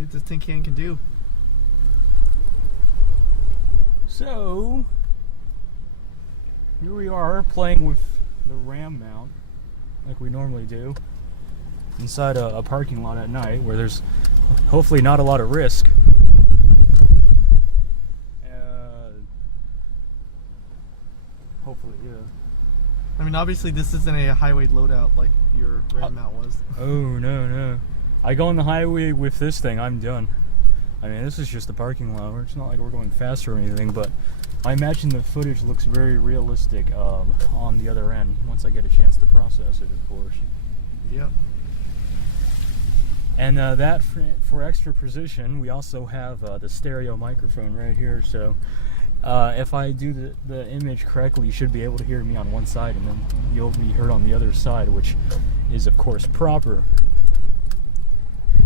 See what this tin can do. So, here we are playing with the RAM mount, like we normally do, inside a parking lot at night where there's hopefully not a lot of risk. Hopefully, yeah. I mean, obviously this isn't a highway loadout like your RAM mount was. Oh, no. I go on the highway with this thing, I'm done. I mean, this is just a parking lot. It's not like we're going faster or anything, but I imagine the footage looks very realistic on the other end, once I get a chance to process it, of course. Yep. And that, for extra precision, we also have the stereo microphone right here, so if I do the image correctly, you should be able to hear me on one side, and then you'll be heard on the other side, which is, of course, proper.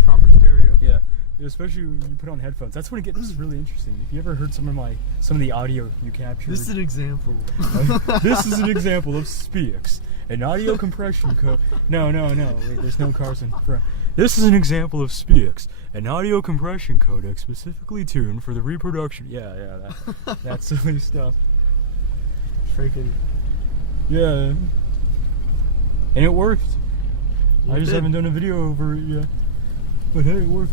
Proper stereo. Yeah. Especially when you put on headphones. That's when it gets really interesting. If you ever heard some of the audio you captured. This is an example. This is an example of speaks. An audio compression code. No. Wait, there's no cars in front. This is an example of speaks. An audio compression codec specifically tuned for the reproduction. Yeah, that silly stuff. Freaking. Yeah. And it worked. I just did. haven't done a video over it yet. But hey, it worked.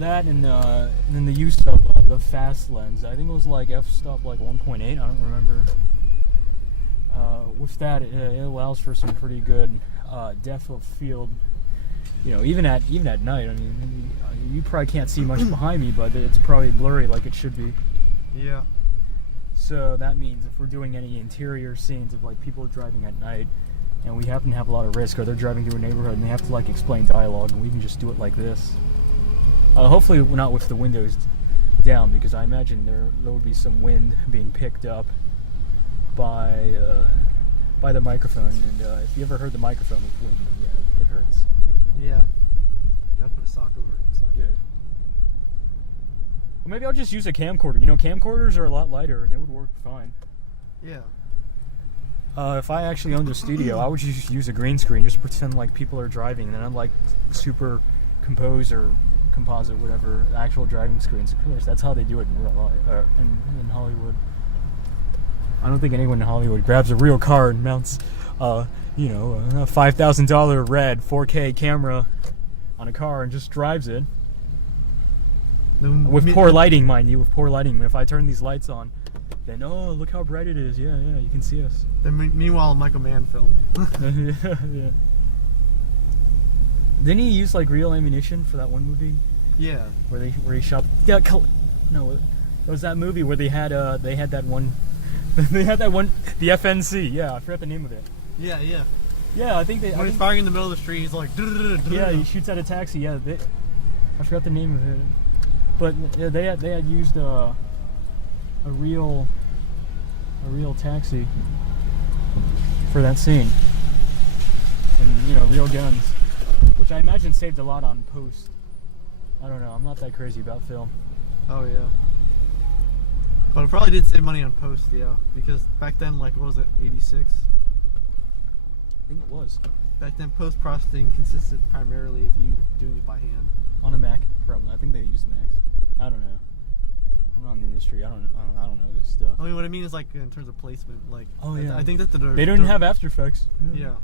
That and then the use of the fast lens. I think it was like f-stop like 1.8. I don't remember. With that, it allows for some pretty good depth of field. You know, even at night. I mean, you probably can't see much behind me, but it's probably blurry like it should be. Yeah. So that means if we're doing any interior scenes of like people driving at night, and we happen to have a lot of risk, or they're driving through a neighborhood and they have to like explain dialogue, and we can just do it like this. Hopefully not with the windows down, because I imagine there will be some wind being picked up by the microphone, and if you ever heard the microphone with wind, yeah, it hurts. Yeah. Gotta put a sock over it inside. Yeah. Well, maybe I'll just use a camcorder. You know, camcorders are a lot lighter and they would work fine. Yeah. If I actually owned a studio, I would just use a green screen, just pretend like people are driving, and then I'd like super compose or composite, whatever, actual driving screens. Of course, that's how they do it in real life, in Hollywood. I don't think anyone in Hollywood grabs a real car and mounts, a $5,000 red 4K camera on a car and just drives it. With poor lighting, mind you, with poor lighting. If I turn these lights on, then, oh, look how bright it is. Yeah, you can see us. Then meanwhile, Michael Mann film. Yeah. Didn't he use like real ammunition for that one movie? Yeah. Where he shot. Yeah, no, it was that movie where they had that one. They had that one. The FNC. Yeah, I forgot the name of it. Yeah. Yeah, I think they. When he's firing in the middle of the street, he's like. Yeah, he shoots at a taxi. Yeah, I forgot the name of it. But yeah, they had used a real taxi for that scene, and real guns, which I imagine saved a lot on post. I don't know. I'm not that crazy about film. Oh yeah. But it probably did save money on post, yeah, because back then, like, what was it, 86? I think it was. Back then, post processing consisted primarily of you doing it by hand. On a Mac, probably. I think they used Macs. I don't know. I'm not in the industry. I don't know this stuff. I mean, what I mean is, like, in terms of placement, like, oh yeah, I think that they didn't have After Effects. Yeah.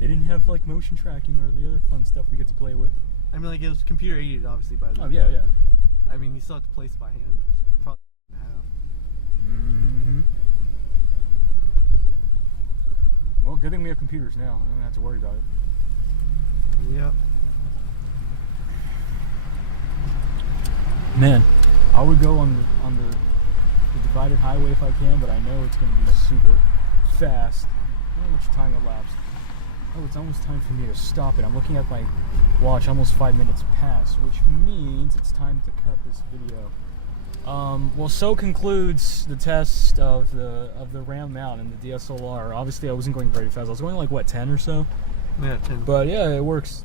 They didn't have like motion tracking or the other fun stuff we get to play with. I mean, like, it was computer aided, obviously, by then. Oh yeah. I mean, you still have to place it by hand. Probably have. Mm-hmm. Well, good thing we have computers now. I don't have to worry about it. Yep. Man, I would go on the divided highway if I can, but I know it's going to be super fast. I don't know how much time elapsed. Oh, it's almost time for me to stop it. I'm looking at my watch, almost 5 minutes past, which means it's time to cut this video. Well, so concludes the test of the RAM mount and the DSLR. Obviously, I wasn't going very fast. I was going like, what, 10 or so? Yeah, 10. But yeah, it works